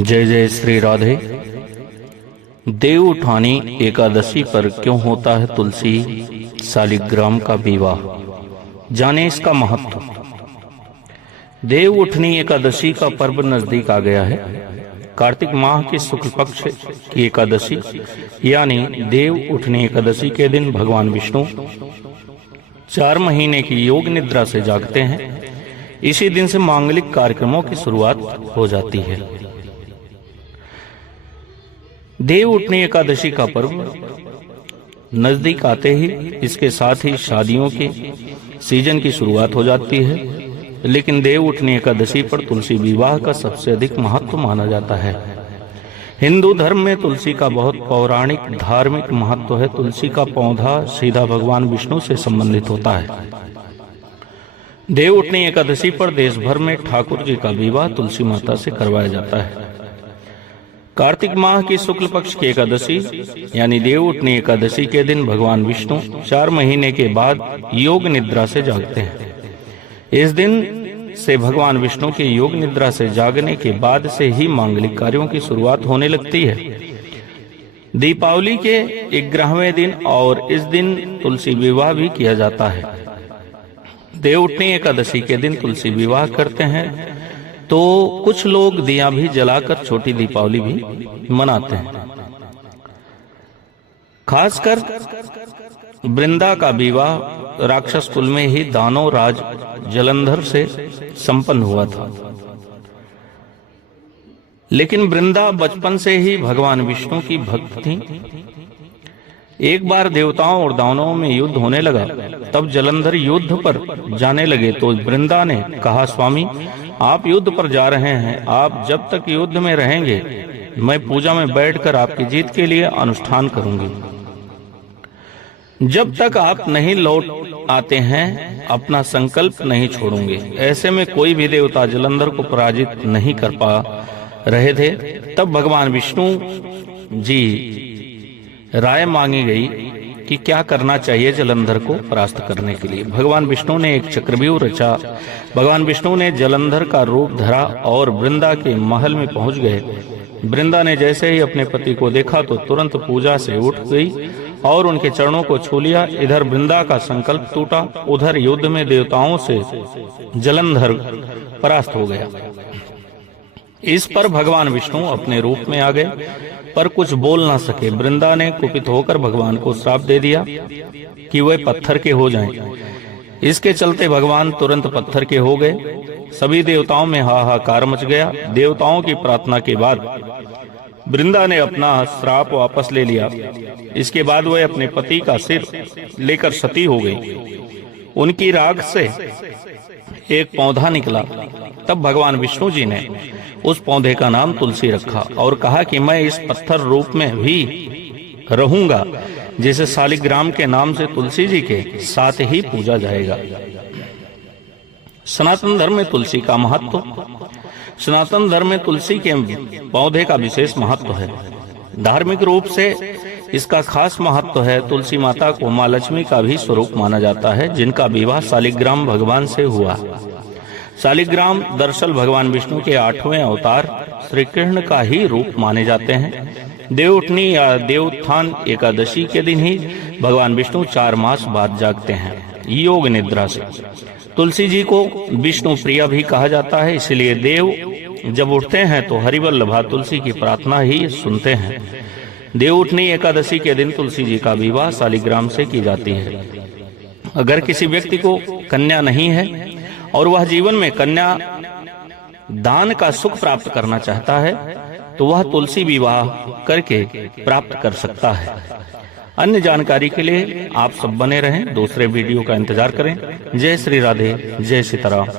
जय जय श्री राधे। देव उठानी एकादशी पर क्यों होता है तुलसी शालिग्राम का विवाह, जाने इसका महत्व। देव उठनी एकादशी का पर्व नजदीक आ गया है। कार्तिक माह के शुक्ल पक्ष की एकादशी यानी देव उठनी एकादशी के दिन भगवान विष्णु 4 महीने की योग निद्रा से जागते हैं। इसी दिन से मांगलिक कार्यक्रमों की शुरुआत हो जाती है। देव उठनी एकादशी का पर्व नजदीक आते ही इसके साथ ही शादियों के सीजन की शुरुआत हो जाती है। लेकिन देव उठनी एकादशी पर तुलसी विवाह का सबसे अधिक महत्व माना जाता है। हिंदू धर्म में तुलसी का बहुत पौराणिक धार्मिक महत्व है। तुलसी का पौधा सीधा भगवान विष्णु से संबंधित होता है। देव उठनी एकादशी पर देश भर में ठाकुर जी का विवाह तुलसी माता से करवाया जाता है। कार्तिक माह की शुक्ल पक्ष की एकादशी यानी देव उठनी एकादशी के दिन भगवान विष्णु 4 महीने के बाद योग निद्रा से जागते हैं। इस दिन से भगवान विष्णु के योग निद्रा से जागने के बाद से ही मांगलिक कार्यों की शुरुआत होने लगती है। दीपावली के 11वें दिन और इस दिन तुलसी विवाह भी किया जाता है। देव उठनी एकादशी के दिन तुलसी विवाह करते हैं तो कुछ लोग दिया भी जलाकर छोटी दीपावली भी मनाते हैं। खासकर वृंदा का विवाह राक्षस कुल में ही दानव राज जलंधर से संपन्न हुआ था। लेकिन वृंदा बचपन से ही भगवान विष्णु की भक्त थी। एक बार देवताओं और दानवों में युद्ध होने लगा। तब जलंधर युद्ध पर जाने लगे तो वृंदा ने कहा, स्वामी आप युद्ध पर जा रहे हैं, आप जब तक युद्ध में रहेंगे मैं पूजा में बैठकर आपकी जीत के लिए अनुष्ठान करूंगी। जब तक आप नहीं लौट आते हैं अपना संकल्प नहीं छोड़ूंगे। ऐसे में कोई भी देवता जलंधर को पराजित नहीं कर पा रहे थे। तब भगवान विष्णु जी राय मांगी गई कि क्या करना चाहिए जलंधर को परास्त करने के लिए। भगवान विष्णु ने एक चक्रव्यूह रचा। भगवान विष्णु ने जलंधर का रूप धरा और वृंदा के महल में पहुंच गए। वृंदा ने जैसे ही अपने पति को देखा तो तुरंत पूजा से उठ गई और उनके चरणों को छू लिया। इधर वृंदा का संकल्प टूटा, उधर युद्ध में देवताओं से जलंधर परास्त हो गया। इस पर भगवान विष्णु अपने रूप में आ गए पर कुछ बोल ना सके। वृंदा ने कुपित होकर भगवान को श्राप दे दिया कि वे पत्थर के हो जाएं। इसके चलते भगवान तुरंत पत्थर के हो गए। सभी देवताओं में हाहाकार मच गया। देवताओं की प्रार्थना के बाद वृंदा ने अपना श्राप वापस ले लिया। इसके बाद वह अपने पति का सिर लेकर सती हो गई। उनकी राख से एक पौधा निकला। तब भगवान विष्णु जी ने उस पौधे का नाम तुलसी रखा और कहा कि मैं इस पत्थर रूप में भी रहूंगा, जिसे शालिग्राम के नाम से तुलसी जी के साथ ही पूजा जाएगा। सनातन धर्म में तुलसी का महत्व। सनातन धर्म में तुलसी के पौधे का विशेष महत्व है। धार्मिक रूप से इसका खास महत्व है। तुलसी माता को माँ लक्ष्मी का भी स्वरूप माना जाता है, जिनका विवाह शालिग्राम भगवान से हुआ। शालिग्राम दरअसल भगवान विष्णु के 8वें अवतार श्री कृष्ण का ही रूप माने जाते हैं। देव उठनी या देवोत्थान एकादशी के दिन ही भगवान विष्णु 4 मास बाद जागते हैं योग निद्रा से। तुलसी जी को विष्णु प्रिया भी कहा जाता है, इसलिए देव जब उठते हैं तो हरिवल्लभा तुलसी की प्रार्थना ही सुनते हैं। देव उठनी एकादशी के दिन तुलसी जी का विवाह शालिग्राम से की जाती है। अगर किसी व्यक्ति को कन्या नहीं है और वह जीवन में कन्या दान का सुख प्राप्त करना चाहता है तो वह तुलसी विवाह करके प्राप्त कर सकता है। अन्य जानकारी के लिए आप सब बने रहें, दूसरे वीडियो का इंतजार करें। जय श्री राधे, जय सीताराम।